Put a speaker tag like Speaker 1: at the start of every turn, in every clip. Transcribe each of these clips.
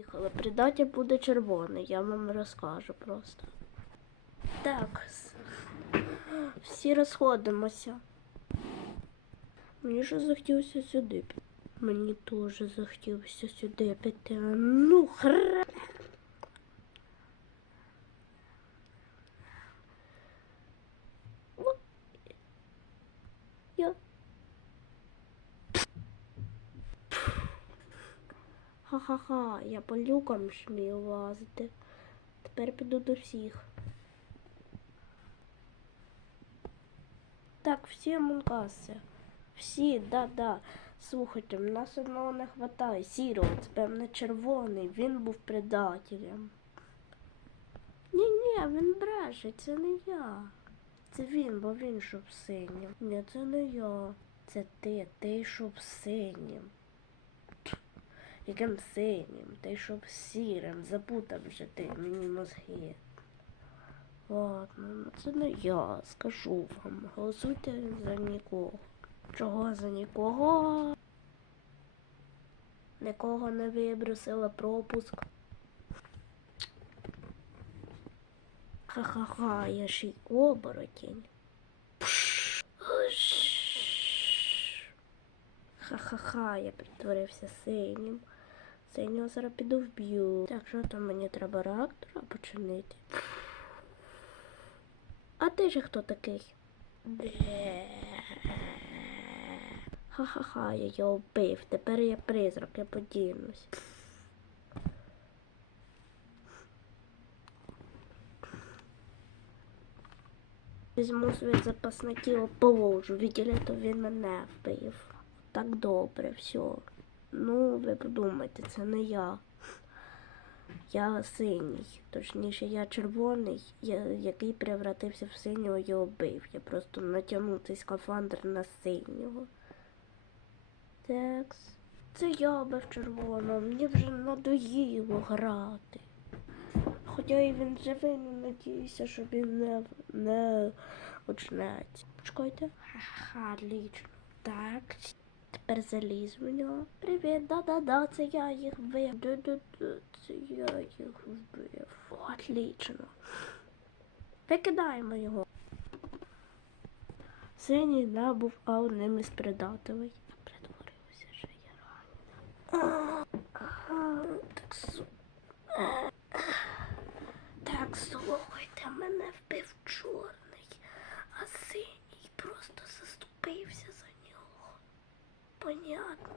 Speaker 1: Поїхали. Придатя буде червоний, я вам розкажу просто. Так. Всі розходимося. Мені ж захотілося сюди. піти. Мені теж захотілося сюди піти. Ну, хра. О. Я. Ха-ха-ха, я по люкам ж вмію лазити. Тепер піду до всіх. Так, всі мункаси. Всі, да-да. Слухайте, в нас одного не хватає. Сірого, це певно червоний. Він був предателем. Ні-ні, він бреше, це не я. Це він, бо він щоб синім. Ні, це не я. Це ти, ти щоб синім. Яким синім, ти щоб сірим, запутав вже ти мені мозги. Ладно, ну це не я, скажу вам. Голосуйте за нікого. Чого за нікого? Нікого не вибросила пропуск. Ха-ха-ха, я ж й оборотень. Ха-ха-ха, я притворився синім. Синього зараз піду вб'ю. Так, що там мені треба реактора починити? А ти же хто такий? Ха-ха-ха, я його вбив. Тепер я призрак, я подінусь. Візьму своє запасне тіло, положу. Виділи, то він мене вбив. Так добре, все. Ну, ви подумайте, це не я. Я синій, точніше, я червоний, я, який превратився в синього і вбив. Я просто натягнув цей скафандр на синього. Текс. Це я був червоного, мені вже надоїло грати. Хоча і він живий, не надіюся, що він не, не очнеться. Чекайте. Ха-ха, лічно. Так. Тепер заліз в нього. Привіт, да-да-да, це я їх вбив. Да-да-да, це я їх вбив. Отлично. Викидаємо його. Синій да, був одним із предателей. Притворився, що я ранена. Так су. Так, слухайте, мене вбив чорний, а синій просто заступився за нього. Понятно.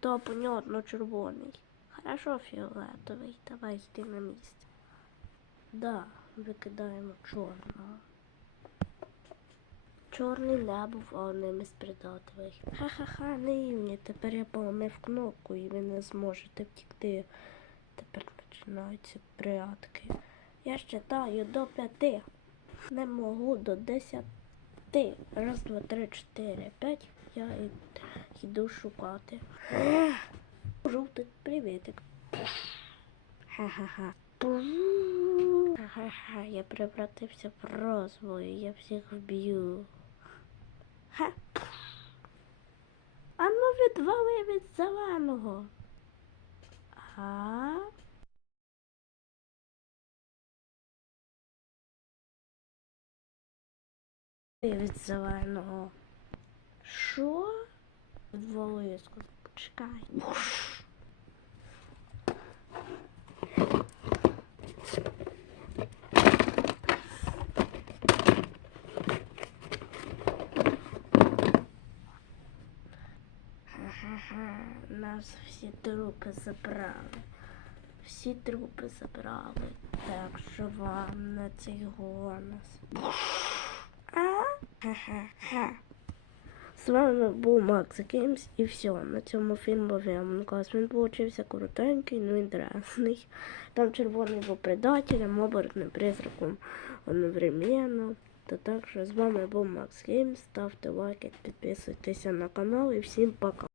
Speaker 1: То понятно, червоний. Хорошо, фіолетовий. Давай йди на місце. Да, викидаємо чорного. Чорний не був одним із предателей. Ха-ха-ха, наївні. Тепер я поламив кнопку і ви не зможете втікти. Тепер починаються прятки. Я читаю до п'яти. Не можу до десяти. Раз, два, три, чотири, п'ять. Я йду шукати. Жовтий привітик. Ха-ха-ха. Ха-ха-ха, я превратився в розвою, я всіх вб'ю. Ха. А ну відвали від зеленого. А? Від зеленого. Що? Я. Почекай. Нас всі трупи забрали. Всі трупи забрали. Так що вам на цей голос. А? Ха-ха-ха. З вами був Макс Геймс і все. На цьому фільмові Амонкас. Він получився крутенький, ну інтересний. Там червоний був предателем, оборотним призраком одновременно. Та так що з вами був Макс Геймс. Ставте лайки, підписуйтесь на канал і всім пока.